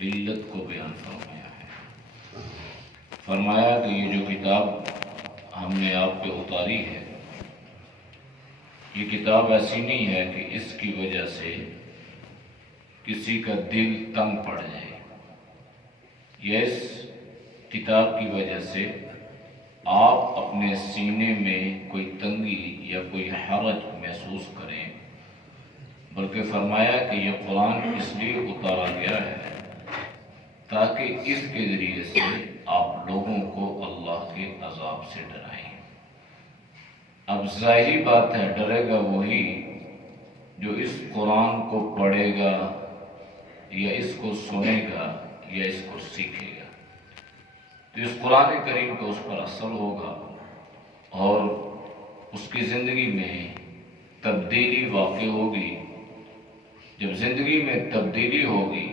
علت کو بیان فرمایا ہے۔ فرمایا کہ یہ جو کتاب ہم نے آپ پہ اتاری ہے، یہ کتاب ایسی نہیں ہے کہ اس کی وجہ سے کسی کا دل تنگ پڑ جائے، یا اس کتاب کی وجہ سے آپ اپنے سینے میں کوئی تنگی یا کوئی حرج محسوس کریں، بلکہ فرمایا کہ یہ قرآن اس لیے اتارا گیا ہے تاکہ اس کے ذریعے سے آپ لوگوں کو اللہ کے عذاب سے ڈرائیں۔ اب ظاہری بات ہے، ڈرے گا وہی جو اس قرآن کو پڑھے گا یا اس کو سنے گا یا اس کو سیکھے گا، تو اس قرآن کریم کا اس پر اثر ہوگا اور اس کی زندگی میں تبدیلی واقع ہوگی۔ جب زندگی میں تبدیلی ہوگی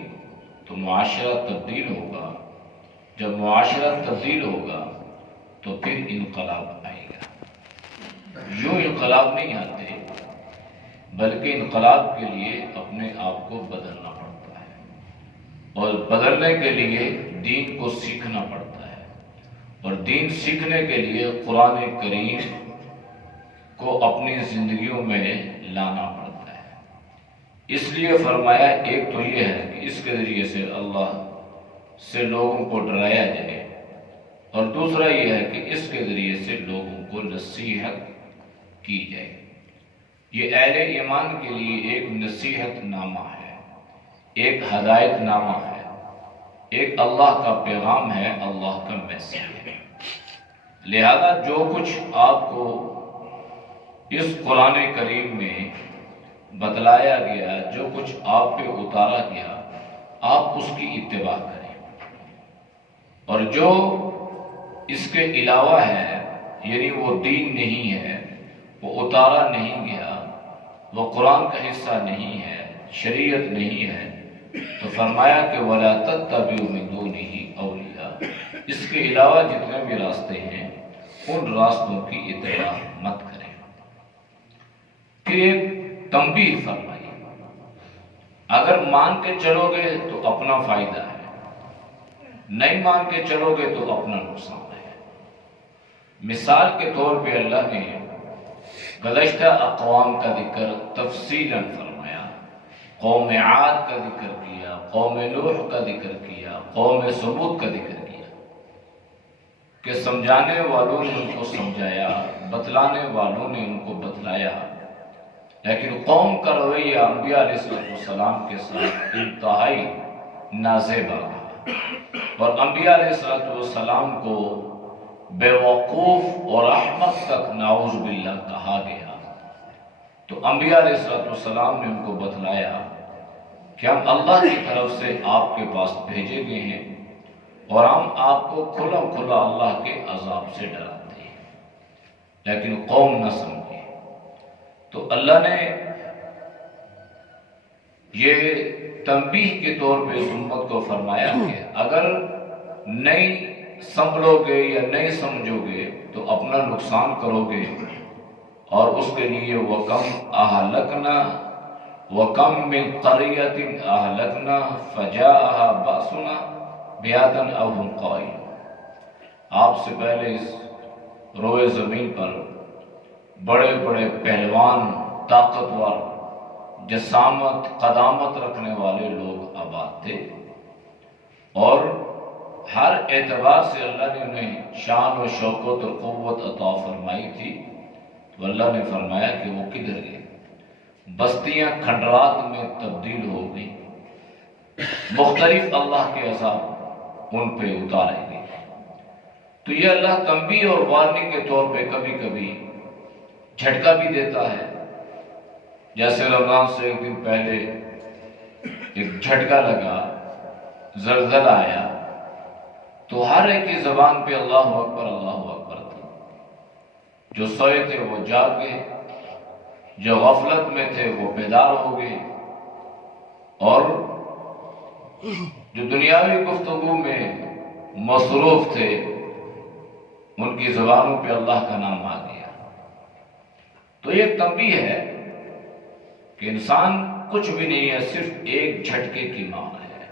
تو معاشرہ تبدیل ہوگا، جب معاشرہ تبدیل ہوگا تو پھر انقلاب آئے گا۔ یوں انقلاب نہیں آتے، بلکہ انقلاب کے لیے اپنے آپ کو بدلنا پڑتا ہے، اور بدلنے کے لیے دین کو سیکھنا پڑتا ہے، اور دین سیکھنے کے لیے قرآن کریم کو اپنی زندگیوں میں لانا پڑتا ہے۔ اس لیے فرمایا ایک تو یہ ہے کہ اس کے ذریعے سے اللہ سے لوگوں کو ڈرایا جائے، اور دوسرا یہ ہے کہ اس کے ذریعے سے لوگوں کو نصیحت کی جائے۔ یہ اہل ایمان کے لیے ایک نصیحت نامہ ہے، ایک ہدایت نامہ ہے، ایک اللہ کا پیغام ہے، اللہ کا میسیج ہے۔ لہذا جو کچھ آپ کو اس قرآن کریم میں بتلایا گیا، جو کچھ آپ پہ اتارا گیا، آپ اس کی اتباع کریں، اور جو اس کے علاوہ ہے، یعنی وہ دین نہیں ہے، وہ اتارا نہیں گیا، وہ قرآن کا حصہ نہیں ہے، شریعت نہیں ہے، تو فرمایا کہ وَلَا تَتَّبِعُوا مِن دُونِهِ أَوْلِيَاءَ، اس کے علاوہ جتنے بھی راستے ہیں ان راستوں کی اتباع مت کریں۔ پھر ایک تنبیہ فرمائی، اگر مان کے چلو گے تو اپنا فائدہ ہے، نہیں مان کے چلو گے تو اپنا نقصان ہے۔ مثال کے طور پہ اللہ نے گزشتہ اقوام کا ذکر تفصیلاً فرمایا، قوم عاد کا ذکر کیا، قوم نوح کا ذکر کیا، قوم ثمود کا ذکر کیا، کہ سمجھانے والوں نے ان کو سمجھایا، بتلانے والوں نے ان کو بتلایا، لیکن قوم کا رویہ انبیاء علیہ السلام کے ساتھ انتہائی نازیبا رہا، اور انبیاء علیہ السلام کو بے وقوف اور احمق تک نعوذ باللہ کہا گیا۔ تو انبیاء علیہ السلام نے ان کو بتلایا کہ ہم اللہ کی طرف سے آپ کے پاس بھیجے گئے ہیں، اور ہم آپ کو کھلا کھلا اللہ کے عذاب سے ڈراتے ہیں، لیکن قوم نہ سمجھے۔ تو اللہ نے یہ تنبیہ کے طور پہ امت کو فرمایا کہ اگر نہیں سنبھلو گے یا نہیں سمجھو گے تو اپنا نقصان کرو گے، اور اس کے لیے وَكَمْ أَهْلَكْنَا وَكَمْ مِنْ قَرْيَةٍ أَهْلَكْنَا فَجَاءَهَا بَأْسُنَا بَيَاتًا أَوْ هُمْ قَائِلُونَ، آپ سے پہلے اس روئے زمین پر بڑے بڑے پہلوان، طاقتور، جسامت، قدامت رکھنے والے لوگ آباد تھے، اور ہر اعتبار سے اللہ نے انہیں شان و شوکت اور قوت عطا فرمائی تھی، تو اللہ نے فرمایا کہ وہ کدھر گئے؟ بستیاں کھنڈرات میں تبدیل ہو گئی، مختلف اللہ کے عذاب ان پہ اتارے گئے۔ تو یہ اللہ تنبیہ اور وارننگ کے طور پہ کبھی کبھی جھٹکا بھی دیتا ہے، جیسے رمضان سے ایک دن پہلے ایک جھٹکا لگا، زلزلہ آیا، تو ہر ایک کی زبان پہ اللہ اکبر تھی۔ جو سوئے تھے وہ جاگ گئے، جو غفلت میں تھے وہ بیدار ہو گئے، اور جو دنیاوی گفتگو میں مصروف تھے ان کی زبانوں پہ اللہ کا نام آ گیا۔ تو یہ تنبیہ ہے کہ انسان کچھ بھی نہیں ہے، صرف ایک جھٹکے کی مار ہے۔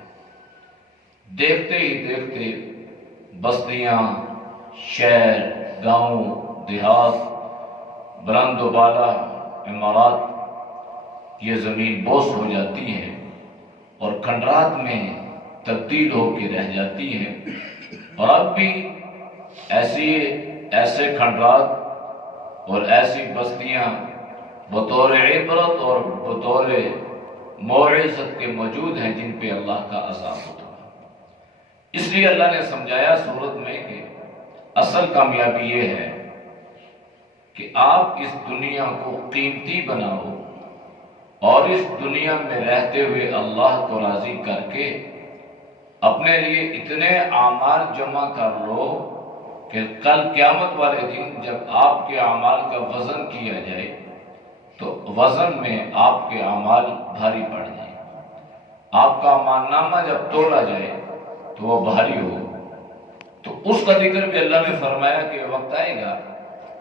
دیکھتے ہی دیکھتے بستیاں، شہر، گاؤں، دیہات، بلند و بالا عمارات، یہ زمین بوس ہو جاتی ہے اور کھنڈرات میں تبدیل ہو کے رہ جاتی ہے۔ اور اب بھی ایسے کھنڈرات اور ایسی بستیاں بطور عبرت اور بطور موعظت کے موجود ہیں جن پہ اللہ کا عذاب ہوتا ہے۔ اس لیے اللہ نے سمجھایا سورت میں کہ اصل کامیابی یہ ہے کہ آپ اس دنیا کو قیمتی بناؤ اور اس دنیا میں رہتے ہوئے اللہ کو راضی کر کے اپنے لیے اتنے اعمال جمع کر لو کہ کل قیامت والے دن جب آپ کے اعمال کا وزن کیا جائے تو وزن میں آپ کے اعمال بھاری پڑ جائیں۔ آپ کا اعمال نامہ جب تولا جائے تو وہ بھاری ہو۔ تو اس کا ذکر بھی اللہ نے فرمایا کہ وقت آئے گا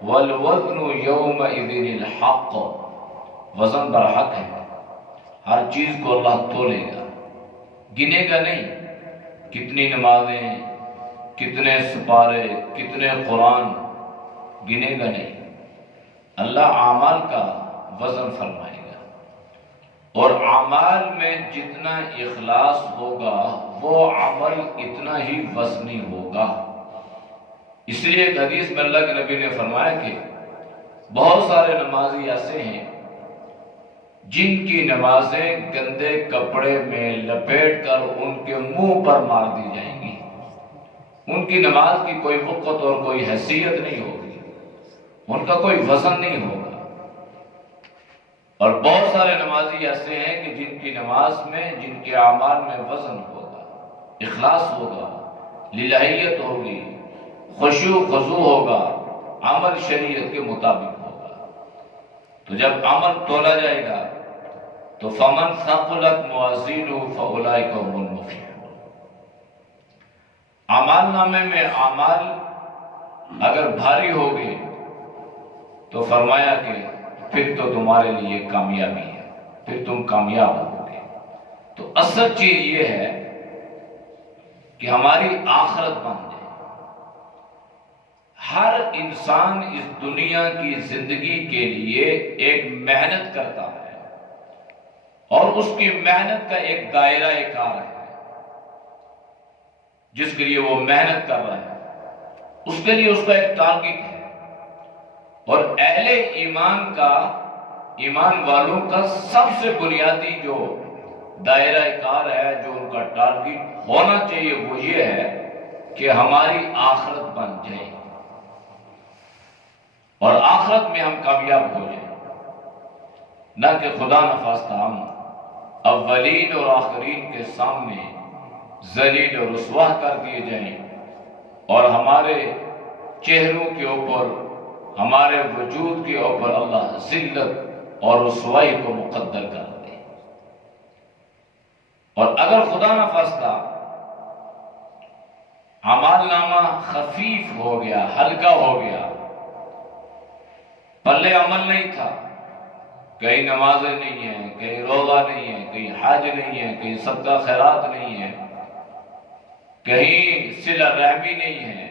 وَالْوَزْنُ يَوْمَئِذٍ الْحَقُّ، وزن برحق ہے، ہر چیز کو اللہ تولے گا، گنے گا نہیں کتنی نمازیں، کتنے سپارے، کتنے قرآن، گنے گا نہیں، اللہ اعمال کا وزن فرمائے گا۔ اور اعمال میں جتنا اخلاص ہوگا وہ عمل اتنا ہی وزنی ہوگا۔ اس لیے ایک حدیث میں اللہ کے نبی نے فرمایا کہ بہت سارے نمازی ایسے ہیں جن کی نمازیں گندے کپڑے میں لپیٹ کر ان کے منہ پر مار دی جائیں گی، ان کی نماز کی کوئی وقت اور کوئی حیثیت نہیں ہوگی، ان کا کوئی وزن نہیں ہوگا۔ اور بہت سارے نمازی ایسے ہیں کہ جن کی نماز میں، جن کے اعمال میں وزن ہوگا، اخلاص ہوگا، للہیت ہوگی، خشوع خضوع ہوگا، عمل شریعت کے مطابق ہوگا۔ تو جب عمل تولا جائے گا تو فَمَنْ ثَقُلَتْ مَوَازِينُهُ فَأُولَئِكَ هُمُ الْمُفْلِحُونَ۔ اعمال نامے میں اعمال اگر بھاری ہوگے تو فرمایا کہ پھر تو تمہارے لیے کامیابی ہے، پھر تم کامیاب ہوگے۔ تو اصل چیز یہ ہے کہ ہماری آخرت بن جائے۔ ہر انسان اس دنیا کی زندگی کے لیے ایک محنت کرتا ہے اور اس کی محنت کا ایک دائرہ کار ہے جس کے لیے وہ محنت کر رہا ہے، اس کے لیے اس کا ایک ٹارگٹ ہے۔ اور اہل ایمان کا، ایمان والوں کا سب سے بنیادی جو دائرہ کار ہے، جو ان کا ٹارگٹ ہونا چاہیے، وہ یہ ہے کہ ہماری آخرت بن جائے اور آخرت میں ہم کامیاب ہو جائیں، نہ کہ خدا نخواستہ ہم اولین اور آخرین کے سامنے ذلیل اور رسوا کر دیے جائیں اور ہمارے چہروں کے اوپر، ہمارے وجود کے اوپر اللہ ذلت اور رسوائی کو مقدر کر دے۔ اور اگر خدا نخواستہ اعمال نامہ خفیف ہو گیا، ہلکا ہو گیا، پلے عمل نہیں تھا، کہیں نمازیں نہیں ہیں، کہیں روزہ نہیں ہے، کہیں حج نہیں ہے، کہیں صدقہ خیرات نہیں ہے، کہیں صلہ رحمی نہیں ہے،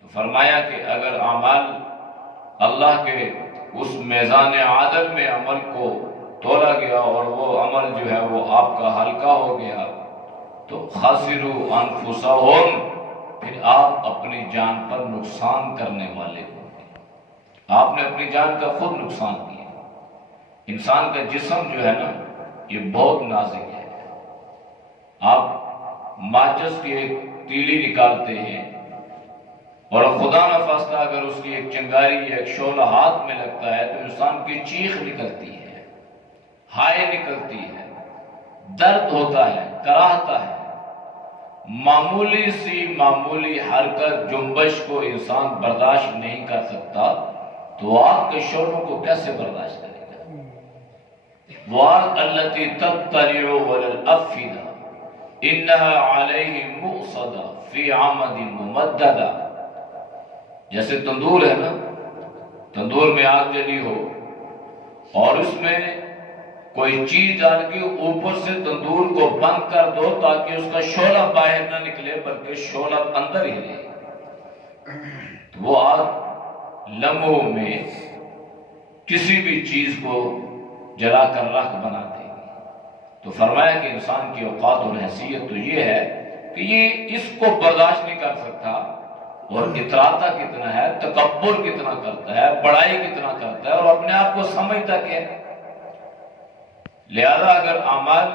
تو فرمایا کہ اگر اعمال اللہ کے اس میزان عادل میں عمل کو تولا گیا اور وہ عمل جو ہے وہ آپ کا ہلکا ہو گیا تو خاسروا انفسہم، پھر آپ اپنی جان پر نقصان کرنے والے ہوں گے۔ آپ نے اپنی جان کا خود نقصان کیا۔ انسان کا جسم جو ہے نا یہ بہت نازک ہے۔ آپ ماچس کی ایک تیلی نکالتے ہیں اور خدا نخواستہ اگر اس کی ایک چنگاری یا ایک شعلہ ہاتھ میں لگتا ہے تو انسان کی چیخ نکلتی ہے، ہائے نکلتی ہے، درد ہوتا ہے، کراہتا ہے۔ معمولی سی معمولی حرکت، جنبش کو انسان برداشت نہیں کر سکتا تو آگ کے شعلوں کو کیسے برداشت کرے گا؟ وَآغْ الَّتِي تَطَّلِعُ عَلَى الْأَفْئِدَةِ إِنَّهَا عَلَيْهِمْ مُؤْصَدَةٌ فِي عَمَدٍ مُمَدَّدَةٍ۔ جیسے تندور ہے نا، تندور میں آگ جلی ہو اور اس میں کوئی چیز ڈال کے اوپر سے تندور کو بند کر دو تاکہ اس کا شعلہ باہر نہ نکلے بلکہ شعلہ اندر ہی رہے، تو وہ آگ لمحوں میں کسی بھی چیز کو جلا کر راکھ بنا دے گی۔ تو فرمایا کہ انسان کی اوقات اور حیثیت تو یہ ہے کہ یہ اس کو برداشت نہیں کر سکتا، اور اتراتا کتنا ہے، تکبر کتنا کرتا ہے، بڑائی کتنا کرتا ہے، اور اپنے آپ کو سمجھتا کہ لہذا اگر اعمال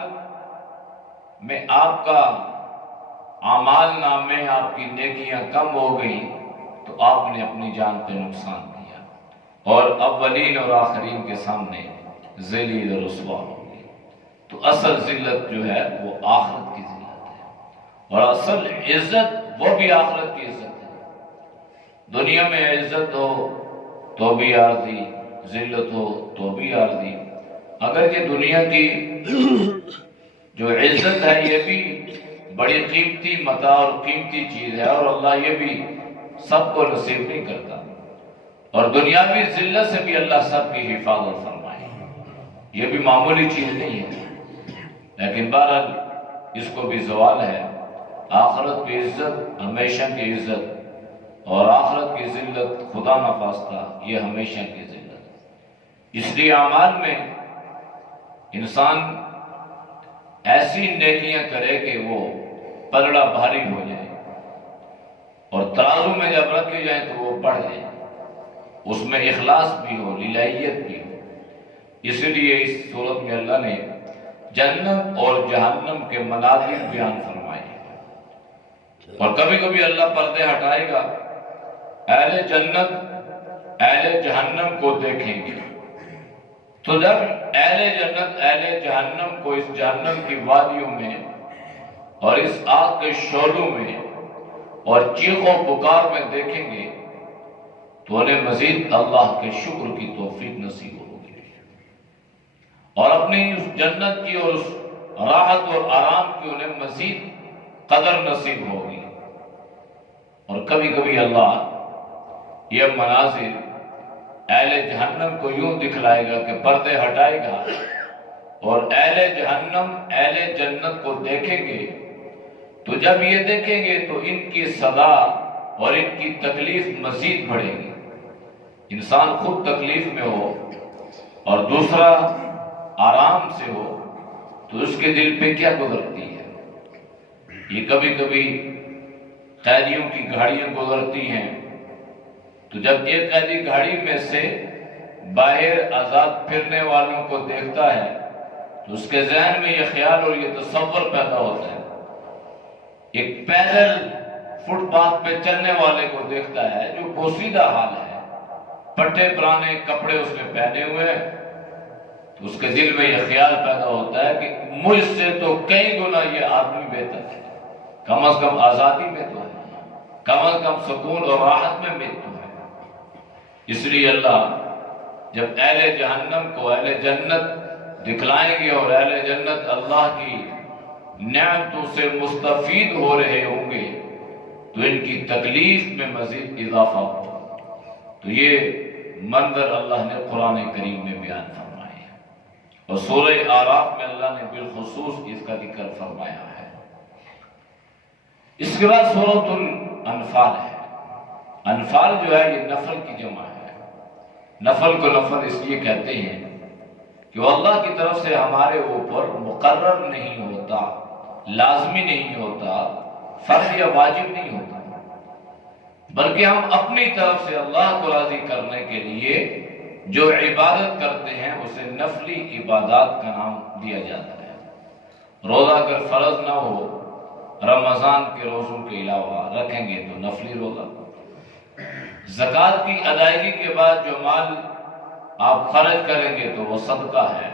میں آپ کا اعمال نامے آپ کی نیکیاں کم ہو گئی تو آپ نے اپنی جان پہ نقصان کیا، اور اولین اور آخرین کے سامنے ذلیل و رسوا ہو گئی۔ تو اصل ذلت جو ہے وہ آخرت کی ذلت ہے، اور اصل عزت وہ بھی آخرت کی عزت ہے۔ دنیا میں عزت ہو تو بھی عارضی، ذلت ہو تو بھی عارضی۔ اگرچہ دنیا کی جو عزت ہے یہ بھی بڑی قیمتی متاع اور قیمتی چیز ہے، اور اللہ یہ بھی سب کو نصیب نہیں کرتا، اور دنیاوی ذلت سے بھی اللہ سب کی حفاظت فرمائے، یہ بھی معمولی چیز نہیں ہے، لیکن بہرحال اس کو بھی زوال ہے۔ آخرت کی عزت ہمیشہ کی عزت، اور آخرت کی ذلت خدا نخواستہ یہ ہمیشہ کی ذلت۔ اس لیے اعمال میں انسان ایسی نیکیاں کرے کہ وہ پلڑا بھاری ہو جائے، اور ترازو میں جب رکھے جائیں تو وہ بڑھ جائے، اس میں اخلاص بھی ہو، للہیت بھی ہو۔ اس لیے اس صورت میں اللہ نے جنت اور جہنم کے مناظر بیان فرمائے، اور کبھی کبھی اللہ پردے ہٹائے گا، اہل جنت اہل جہنم کو دیکھیں گے، تو جب اہل جنت اہل جہنم کو اس جہنم کی وادیوں میں اور اس آگ کے شعلوں میں اور چیخ و پکار میں دیکھیں گے تو انہیں مزید اللہ کے شکر کی توفیق نصیب ہوگی، اور اپنی اس جنت کی اور اس راحت اور آرام کی انہیں مزید قدر نصیب ہوگی۔ اور کبھی کبھی اللہ یہ مناظر اہل جہنم کو یوں دکھلائے گا کہ پردے ہٹائے گا، اور اہل جہنم اہل جنت کو دیکھیں گے، تو جب یہ دیکھیں گے تو ان کی سزا اور ان کی تکلیف مزید بڑھے گی۔ انسان خود تکلیف میں ہو اور دوسرا آرام سے ہو تو اس کے دل پہ کیا گزرتی ہے؟ یہ کبھی کبھی قیدیوں کی گاڑیاں گزرتی ہیں، تو جب ایک قیدی گاڑی میں سے باہر آزاد پھرنے والوں کو دیکھتا ہے تو اس کے ذہن میں یہ خیال اور یہ تصور پیدا ہوتا ہے، ایک پیدل فٹ پاتھ پہ چلنے والے کو دیکھتا ہے جو پوسیدہ حال ہے، پٹھے پرانے کپڑے اس نے پہنے ہوئے، تو اس کے دل میں یہ خیال پیدا ہوتا ہے کہ مجھ سے تو کئی گنا یہ آدمی بہتر ہے، کم از کم آزادی میں تو ہے، کم از کم سکون اور راحت میں تو ہے۔ اس لیے اللہ جب اہل جہنم کو اہل جنت دکھلائیں گے اور اہل جنت اللہ کی نعمتوں سے مستفید ہو رہے ہوں گے تو ان کی تکلیف میں مزید اضافہ ہوگا۔ تو یہ منظر اللہ نے قرآن کریم میں بیان فرمایا ہے، اور سورہ اعراف میں اللہ نے بالخصوص اس کا ذکر فرمایا ہے۔ اس کے بعد سورۃ الانفال ہے۔ انفال جو ہے یہ نفل کی جمع ہے۔ نفل کو نفل اس لیے کہتے ہیں کہ وہ اللہ کی طرف سے ہمارے اوپر مقرر نہیں ہوتا، لازمی نہیں ہوتا، فرض یا واجب نہیں ہوتا، بلکہ ہم اپنی طرف سے اللہ کو راضی کرنے کے لیے جو عبادت کرتے ہیں اسے نفلی عبادات کا نام دیا جاتا ہے۔ روزہ اگر فرض نہ ہو، رمضان کے روزوں کے علاوہ رکھیں گے تو نفلی روزہ۔ زکوٰۃ کی ادائیگی کے بعد جو مال آپ خرچ کریں گے تو وہ صدقہ ہے،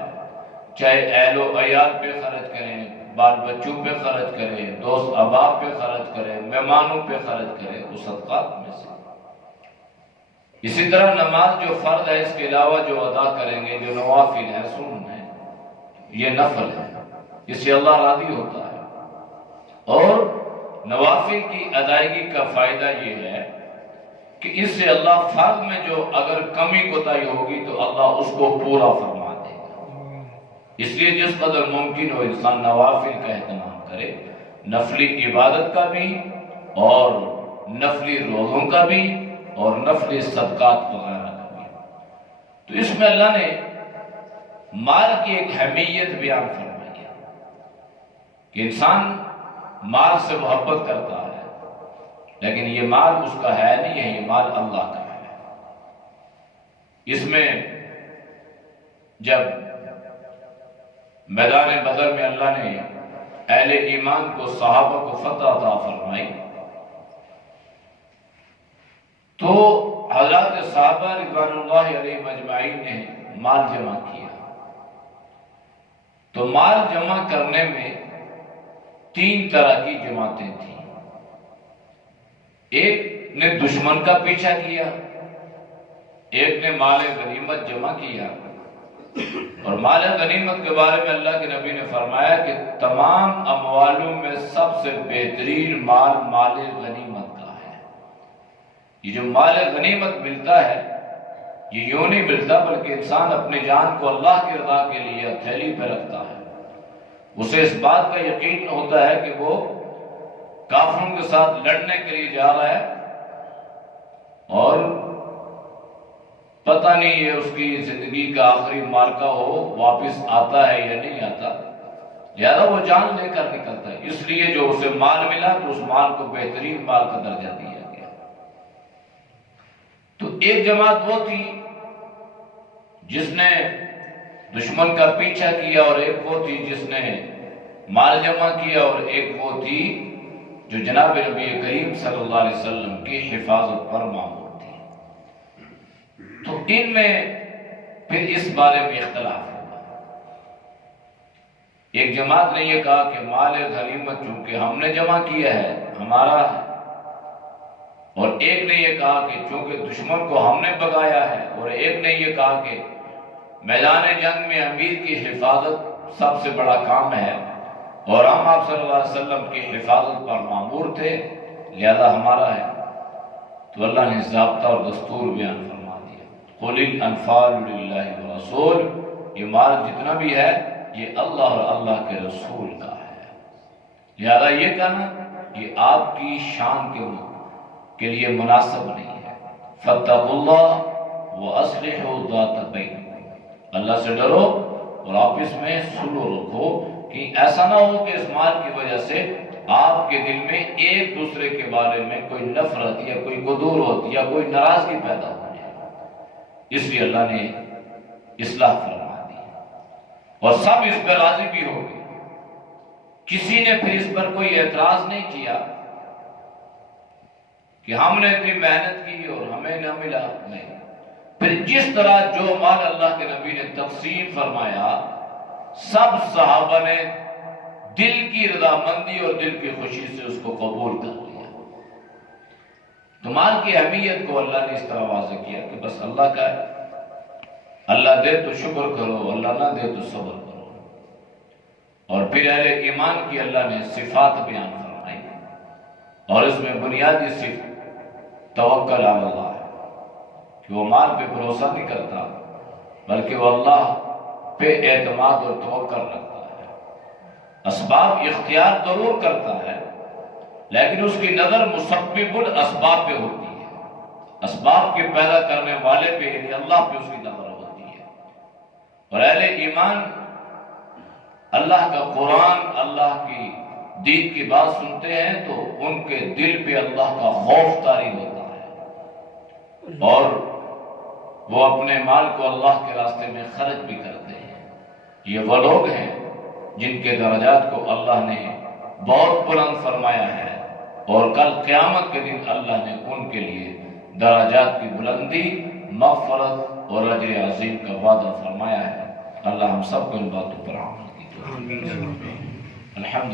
چاہے اہل و عیال پہ خرچ کریں، بال بچوں پہ خرچ کریں، دوست احباب پہ خرچ کریں، مہمانوں پہ خرچ کریں، وہ صدقات میں سے۔ اسی طرح نماز جو فرض ہے اس کے علاوہ جو ادا کریں گے، جو نوافل ہیں، سنن ہے، یہ نفل ہے، اس سے اللہ راضی ہوتا ہے۔ اور نوافل کی ادائیگی کا فائدہ یہ ہے کہ اس سے اللہ فرض میں جو اگر کمی کوتاہی ہوگی تو اللہ اس کو پورا فرما دے گا۔ اس لیے جس قدر ممکن ہو انسان نوافل کا اہتمام کرے، نفلی عبادت کا بھی اور نفلی روزوں کا بھی اور نفلی صدقات وغیرہ کا بھی۔ تو اس میں اللہ نے مال کی ایک اہمیت بیان فرمائی ہے کہ انسان مال سے محبت کرتا ہے، لیکن یہ مال اس کا ہے نہیں ہے، یہ مال اللہ کا ہے۔ اس میں جب میدان بدر میں اللہ نے اہل ایمان کو، صحابہ کو فتح عطا فرمائی، تو حضرات صحابہ رضوان اللہ علیہم اجمعین نے مال جمع کیا۔ تو مال جمع کرنے میں 3 طرح کی جماعتیں تھیں۔ ایک نے دشمن کا پیچھا کیا، ایک نے مال غنیمت جمع کیا، اور مال غنیمت کے بارے میں اللہ کے نبی نے فرمایا کہ تمام اموالوں میں سب سے بہترین مال مال غنیمت کا ہے۔ یہ جو مال غنیمت ملتا ہے یہ یوں نہیں ملتا، بلکہ انسان اپنی جان کو اللہ کی رضا کے لیے ہتھیلی پہ رکھتا ہے۔ اسے اس بات کا یقین ہوتا ہے کہ وہ کافروں کے ساتھ لڑنے کے لیے جا رہا ہے اور پتہ نہیں ہے اس کی زندگی کا آخری مارکا ہو، واپس آتا ہے یا نہیں آتا، لہذا وہ جان لے کر نکلتا ہے۔ اس لیے جو اسے مال ملا تو اس مال کو بہترین مال کا درجہ دیا گیا۔ تو ایک جماعت وہ تھی جس نے دشمن کا پیچھا کیا، اور ایک وہ تھی جس نے مال جمع کیا، اور ایک وہ تھی جو جناب نبی کریم صلی اللہ علیہ وسلم کی حفاظت پر معمور تھی۔ تو ان میں پھر اس بارے میں اختلاف ہوا۔ ایک جماعت نے یہ کہا کہ مال غنیمت چونکہ ہم نے جمع کیا ہے ہمارا ہے، اور ایک نے یہ کہا کہ چونکہ دشمن کو ہم نے بگایا ہے، اور ایک نے یہ کہا کہ میدان جنگ میں امیر کی حفاظت سب سے بڑا کام ہے اور ہم آپ صلی اللہ علیہ وسلم کی حفاظت پر مامور تھے، لہذا ہمارا ہے۔ تو اللہ نے ضابطہ اور دستور بیان فرما دیا، قُلِ الْأَنْفَالُ لِلَّهِ وَرَسُولِهِ، یہ مال جتنا بھی ہے یہ اللہ اور اللہ کے رسول کا ہے، لہذا یہ کہنا یہ آپ کی شان کے لیے مناسب نہیں ہے۔ فَاتَّقُوا اللَّهَ وَأَصْلِحُوا ذَاتَ بَيْنِكُمْ، اللہ سے ڈرو اور آپس میں صلح رکھو، کہ ایسا نہ ہو کہ اس مال کی وجہ سے آپ کے دل میں ایک دوسرے کے بارے میں کوئی نفرت یا کوئی غدورت یا کوئی ناراضگی پیدا ہو جائے۔ اس لیے اللہ نے اصلاح فرما دی اور سب اس پر راضی بھی ہو گئے، کسی نے پھر اس پر کوئی اعتراض نہیں کیا کہ ہم نے اتنی محنت کی اور ہمیں نہ ملا، نہیں۔ پھر جس طرح جو مال اللہ کے نبی نے تقسیم فرمایا، سب صحابہ نے دل کی رضامندی اور دل کی خوشی سے اس کو قبول کر لیا۔ تو مال کی اہمیت کو اللہ نے اس طرح واضح کیا کہ بس اللہ کا ہے، اللہ دے تو شکر کرو، اللہ نہ دے تو صبر کرو۔ اور پھر اہل ایمان کی اللہ نے صفات بیان فرمائی، اور اس میں بنیادی صفت توکل علی اللہ ہے کہ وہ مال پہ بھروسہ نہیں کرتا، بلکہ وہ اللہ پہ اعتماد اور توکل رکھتا ہے۔ اسباب اختیار ضرور کرتا ہے، لیکن اس کی نظر مسبب الاسباب پہ ہوتی ہے، اسباب کے پیدا کرنے والے پہ یعنی اللہ پہ اس کی نظر ہوتی ہے۔ اور اہل ایمان اللہ کا قرآن، اللہ کی دین کی بات سنتے ہیں تو ان کے دل پہ اللہ کا خوف طاری ہوتا ہے، اور وہ اپنے مال کو اللہ کے راستے میں خرچ بھی کرتے ہیں۔ یہ وہ لوگ ہیں جن کے درجات کو اللہ نے بہت بلند فرمایا ہے، اور کل قیامت کے دن اللہ نے ان کے لیے درجات کی بلندی، مغفرت اور اجر عظیم کا وعدہ فرمایا ہے۔ اللہ ہم سب کو ان باتوں پر عمل کی توفیق دے۔ الحمد